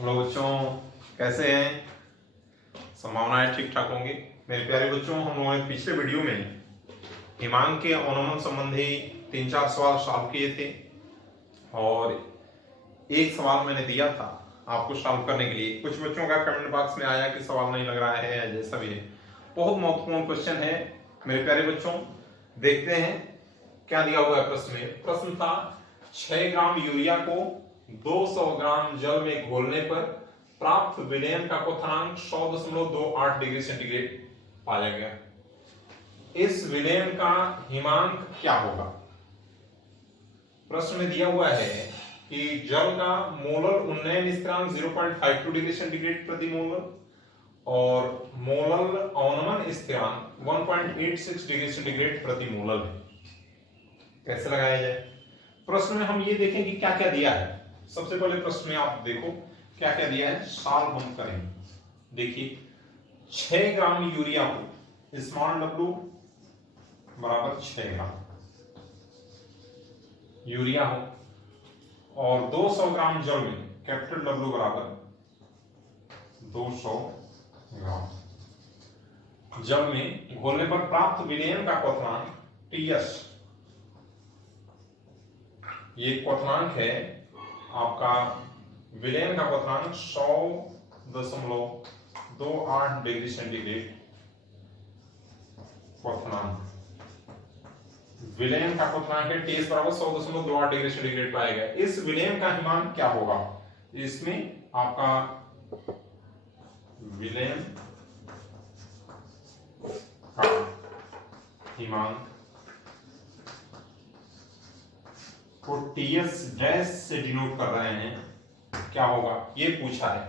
Hello बच्चों, कैसे हैं? संभावनाएं ठीक ठाक होंगी। मेरे प्यारे बच्चों, हम लोगों ने पिछले वीडियो में हिमांक के अवनमन संबंधी 3-4 सवाल सॉल्व किए थे और एक सवाल मैंने दिया था आपको सॉल्व करने के लिए। कुछ बच्चों का कमेंट बॉक्स में आया कि सवाल नहीं लग रहा है या जैसा भी है। बहुत महत्वपूर्ण क्वेश्चन है मेरे प्यारे बच्चों। देखते हैं क्या दिया हुआ है प्रश्न में। प्रश्न था 6 ग्राम यूरिया को 200 ग्राम जल में घोलने पर प्राप्त विलयन का क्वथनांक 100.28 डिग्री सेंटीग्रेड पाया गया। इस विलयन का हिमांक क्या होगा? प्रश्न में दिया हुआ है कि जल का मोलर उन्नयन स्थिरांक 0.52 डिग्री सेंटीग्रेड प्रति मोलर और मोलर अवनमन स्थिरांक 1.86 डिग्री सेंटीग्रेड प्रति मोलर है। कैसे लगाया जाए? प्रश्न में हम ये देखें कि क्या क्या दिया है। सबसे पहले प्रश्न में आप देखो क्या क्या दिया है, सॉल्व हम करेंगे। देखिए 6 ग्राम यूरिया को स्मॉल w बराबर 6 ग्राम यूरिया हो और 200 ग्राम जल में कैपिटल W बराबर 200 ग्राम जल में घोलने पर प्राप्त विलयन का क्वथनांक TS, ये क्वथनांक है आपका विलयन का क्वथनांक 100.28 डिग्री सेंटीग्रेड क्वथनांक। विलयन का क्वथनांक है TS बराबर 100.28 डिग्री सेंटीग्रेड पाया गया। इस विलयन का हिमांक क्या होगा? इसमें आपका विलयन का हिमांक को TS डैश से डिनोट कर रहे हैं, क्या होगा ये पूछा है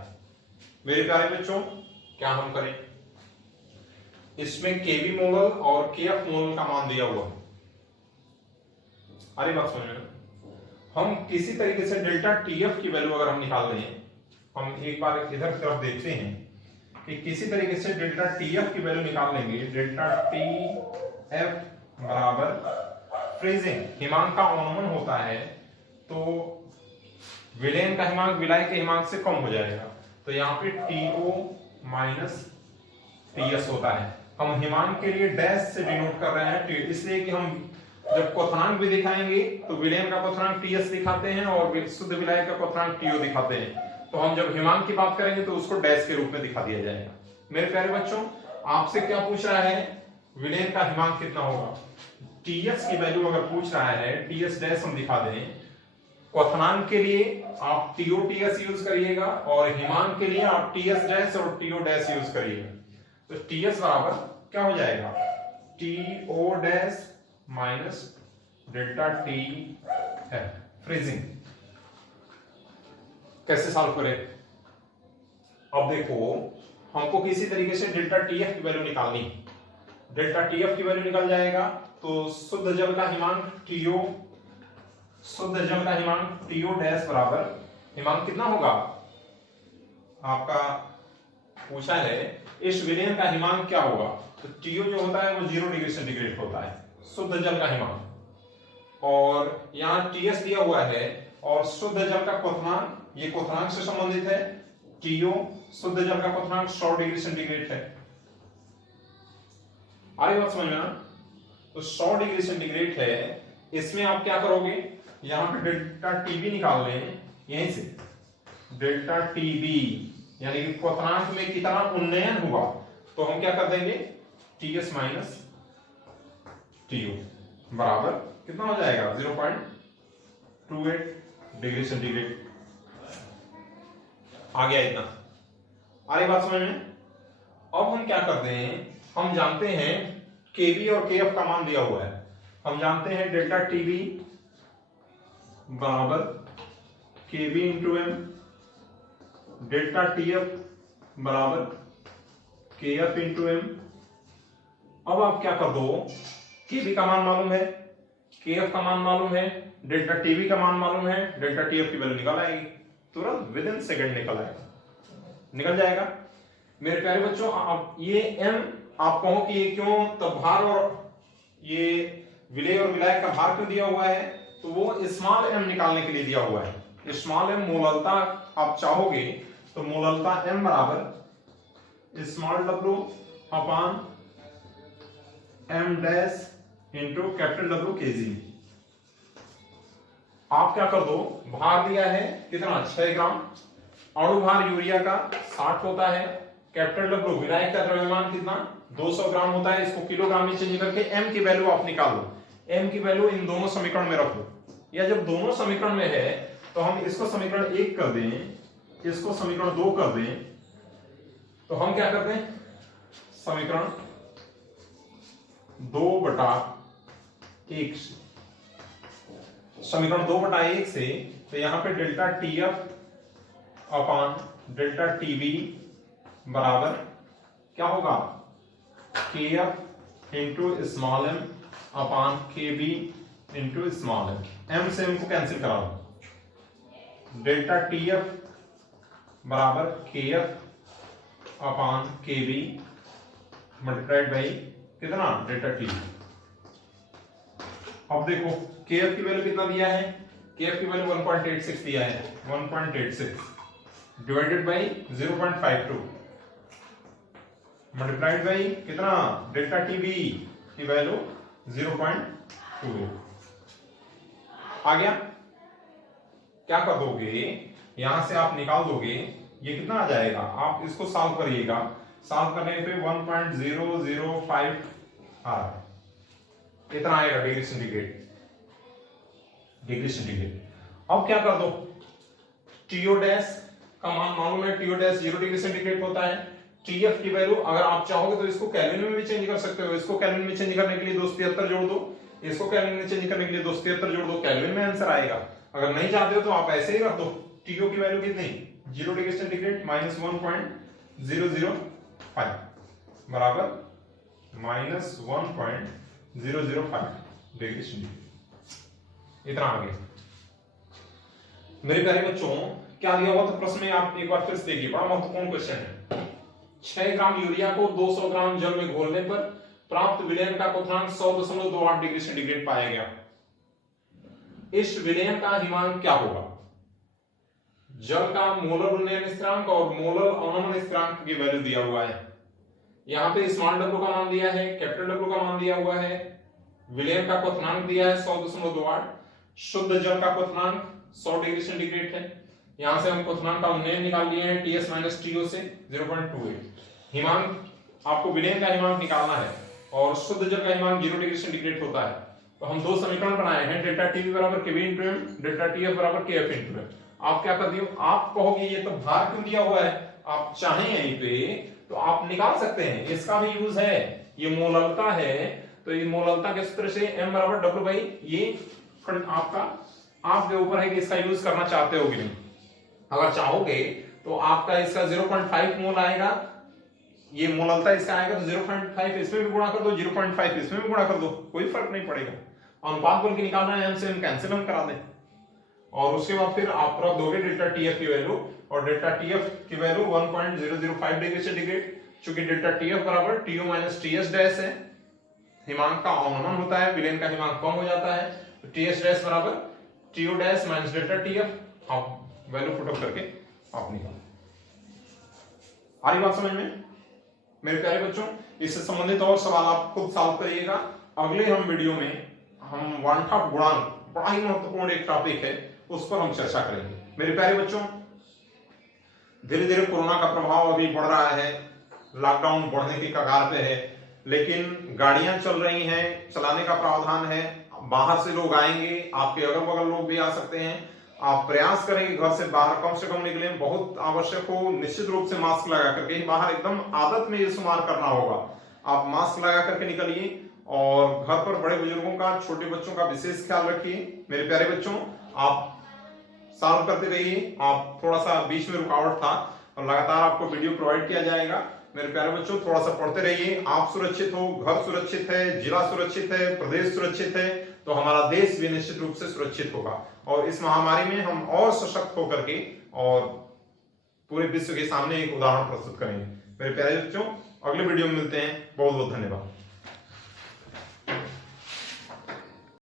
मेरे प्यारे बच्चों। क्या हम करें? इसमें kV मोलर और kF मोलर का मान दिया हुआ है। अरे बात समझ में, हम किसी तरीके से डेल्टा TF की वैल्यू अगर हम निकाल लें, हम एक बार इधर की तरफ देखते हैं कि किसी तरीके से डेल्टा TF की वैल्यू निकाल लेंगे। डेल्टा TF बराबर फ्रीजिंग हिमांक का अवनमन होता है तो विलयन का हिमांक विलायक के हिमांक से कम हो जाएगा, तो यहाँ पे TO माइनस TS होता है। हम हिमांक के लिए डैश से डिनोट कर रहे हैं, इसलिए कि हम जब क्वथनांक भी दिखाएंगे तो विलयन का क्वथनांक TS दिखाते हैं और शुद्ध विलायक का क्वथनांक TO दिखाते हैं। तो हम जब हिमांक की बात करेंगे तो उसको डैश के रूप में दिखा दिया जाएगा। मेरे प्यारे बच्चों, आपसे क्या पूछ रहा है? विलयन का हिमांक कितना होगा? TS की वैल्यू अगर पूछ रहा है, TS डैश हम दिखा दें। क्वथनांक के लिए आप TO TS यूज करिएगा और हिमांक के लिए आप TS डैश और TO डैश यूज करिएगा। तो TS बराबर क्या हो जाएगा? TO dash minus delta TF freezing. कैसे सॉल्व करें? अब देखो, हमको किसी तरीके से डेल्टा TF की वैल्यू निकालनी। डेल्टा TF की वैल्यू निकल जाएगा तो शुद्ध जल का हिमांक TO, शुद्ध जल का हिमांक TO डैश बराबर हिमांक कितना होगा? आपका पूछा है इस विलयन का हिमांक क्या होगा? तो TO जो होता है वो 0 डिग्री सेंटीग्रेड होता है, शुद्ध जल का हिमांक। और यहाँ TS दिया हुआ है और शुद्ध जल का क्वथनांक, ये क्वथनांक से संबंधित है। TO शुद्ध जल का क्वथनांक 100 डिग्री सेंटीग्रेड है। आगे बात समझ में ना? तो 100 डिग्री सेंटीग्रेड है। इसमें आप क्या करोगे? यहां पे डेल्टा TB निकाल लें, यहीं से डेल्टा TB यानी कि क्वथनांक में कितना उन्नयन हुआ, तो हम क्या कर देंगे? TS माइनस TO बराबर कितना हो जाएगा? 0.28 डिग्री सेंटीग्रेड। आ गया इतना? आगे बात समझ में? अब हम क्या करते हैं, हम जानते हैं kV और kF का मान दिया हुआ है। हम जानते हैं डेल्टा TB बराबर kV into m, delta TF बराबर kF इंटू m। अब आप क्या कर दो, kV का मान मालूम है, kF का मान मालूम है, डेल्टा TB का मान मालूम है, डेल्टा TF की वैल्यू निकल आएगी, तुरंत विद इन सेकेंड निकल जाएगा। मेरे प्यारे बच्चों, आप ये m आप कहो कि ये क्यों, तब भार और ये विलेय और विलायक का भार क्यों दिया हुआ है? तो वो स्मॉल m निकालने के लिए दिया हुआ है। स्मॉल m मोललता आप चाहोगे तो मोललता m बराबर small w upon m dash into capital W kg। आप क्या कर दो, भार दिया है कितना 6 ग्राम, अणु भार यूरिया का 60 होता है, कैपिटल W विलायक का द्रव्यमान कितना 200 ग्राम होता है, इसको किलोग्राम में चेंज करके m की वैल्यू आप निकाल लो। m की वैल्यू इन दोनों समीकरण में रख दो, या जब दोनों समीकरण में है तो हम इसको समीकरण 1 कर दें, इसको समीकरण 2 कर दें, तो हम क्या करते हैं समीकरण 2/1 से, समीकरण 2/1 से, तो यहां पे delta TF upon delta TB बराबर क्या होगा KF into small m upon KB into small m से m को कैंसिल करा दो, डेल्टा TF बराबर KF upon KB multiplied by कितना डेल्टा TB। अब देखो KF की वैल्यू कितना दिया है, KF की वैल्यू 1.86 दिया है, 1.86 डिवाइडेड बाई 0.52 मल्टीप्लाइड बाई कितना डेल्टा TB की वैल्यू 0.28 आ गया। क्या कर दोगे, यहां से आप निकाल दोगे, ये कितना आ जाएगा, आप इसको सॉल्व करिएगा, सॉल्व करने पे 1.005 इतना आएगा डिग्री सेंटीग्रेड, डिग्री सेंटीग्रेड। अब क्या कर दो, TO डैश का मान मालूम है, TO डैश 0 डिग्री सेंटीग्रेड होता है। TF की वैल्यू अगर आप चाहोगे तो इसको केल्विन में भी चेंज कर सकते हो, इसको केल्विन में चेंज करने के लिए 273 जोड़ दो, इसको केल्विन में चेंज करने के लिए 273 जोड़ दो, केल्विन में आंसर आएगा। अगर नहीं चाहते हो तो आप ऐसे ही रख दो, TO की वैल्यू कितनी 0 डिग्री सेंटीग्रेड माइनस 1.005 बराबर माइनस 1.005 डिग्री सेंटीग्रेड, इतना आ गया। मेरे प्यारे बच्चों क्या दिया हुआ था प्रश्न में, आप एक बार फिर से देखिए, बड़ा महत्वपूर्ण क्वेश्चन है। 6 ग्राम यूरिया को 200 ग्राम जल में घोलने पर प्राप्त विलयन का क्वथनांक 100.28 डिग्री सेंटीग्रेड पाया गया। इस विलयन का हिमांक क्या होगा? जल का मोलर उन्नयन स्थिरांक और मोलर अवनमन स्थिरांक की वैल्यू दिया हुआ है। यहां पे स्मॉल w का मान दिया है, कैपिटल W का मान दिया हुआ है, विलयन का क्वथनांक दिया है 100.28, शुद्ध जल का क्वथनांक 100 डिग्री सेंटीग्रेड है। यहां से हम क्वथनांक का उन्नयन निकाल लिए हैं TS माइनस TO से 0.28। हिमांक आपको विलयन का हिमांक निकालना है और शुद्ध जल का हिमांक 0 डिग्री सेंटीग्रेड होता है। तो हम दो समीकरण बनाए हैं, डेल्टा TB बराबर KB into m, delta TF बराबर KF इंटू m। आप क्या कर दियो, आप कहोगे ये तो भार क्यों दिया हुआ है, आप चाहें यहीं पे तो आप निकाल सकते हैं, इसका भी यूज है। ये मोललता है तो ये मोललता के सूत्र से m बराबर W बाई ये आपका आपके ऊपर है कि इसका यूज करना चाहते हो कि नहीं। अगर चाहोगे तो आपका इसका 0.5 मोल आएगा, ये मोललता इसका आएगा तो 0.5 इसमें भी गुणा कर दो, 0.5 इसमें भी गुणा कर दो, कोई फर्क नहीं पड़ेगा। अनुपात बोल के निकालना है, हमसे हम कैंसिल हम करा दें और उसके बाद फिर आप रख दोगे डेल्टा TF की वैल्यू, और डेल्टा TF की वैल्यू 1.005 डिग्री सेंटीग्रेड। चूंकि डेल्टा TF बराबर TO माइनस TS डैश है, हिमांक का अवनमन होता है, विलयन का हिमांक कम हो जाता है, तो TS डैश बराबर TO dash minus delta TF, आप वैल्यू पुट अप करके आप निकाल। आ रही बात समझ में मेरे प्यारे बच्चों? इससे संबंधित और सवाल आप खुद सॉल्व करिएगा। अगले हम वीडियो में हम वांछा गुणांक, बड़ा ही महत्वपूर्ण एक टॉपिक है, उस पर हम चर्चा करेंगे। मेरे प्यारे बच्चों, धीरे धीरे कोरोना का प्रभाव अभी बढ़ रहा है, लॉकडाउन बढ़ने की कगार पे है, लेकिन गाड़ियां चल रही हैं, चलाने का प्रावधान है, बाहर से लोग आएंगे, आपके अगल बगल लोग भी आ सकते हैं। आप प्रयास करेंगे घर से बाहर कम से कम निकलें, बहुत आवश्यक हो निश्चित रूप से मास्क लगा करके ही बाहर, एकदम आदत में ये शुमार करना होगा। आप मास्क लगा करके निकलिए और घर पर बड़े बुजुर्गों का, छोटे बच्चों का विशेष ख्याल रखिए। मेरे प्यारे बच्चों, आप सॉल्व करते रहिए, आप थोड़ा सा बीच में रुकावट था और लगातार आपको वीडियो प्रोवाइड किया जाएगा। मेरे प्यारे बच्चों, थोड़ा सा पढ़ते रहिए, आप सुरक्षित हो, घर सुरक्षित है, जिला सुरक्षित है, प्रदेश सुरक्षित है, तो हमारा देश भी निश्चित रूप से सुरक्षित होगा और इस महामारी में हम और सशक्त होकर के और पूरे विश्व के सामने एक उदाहरण प्रस्तुत करेंगे। मेरे प्यारे बच्चों, अगले वीडियो में मिलते हैं। बहुत बहुत धन्यवाद।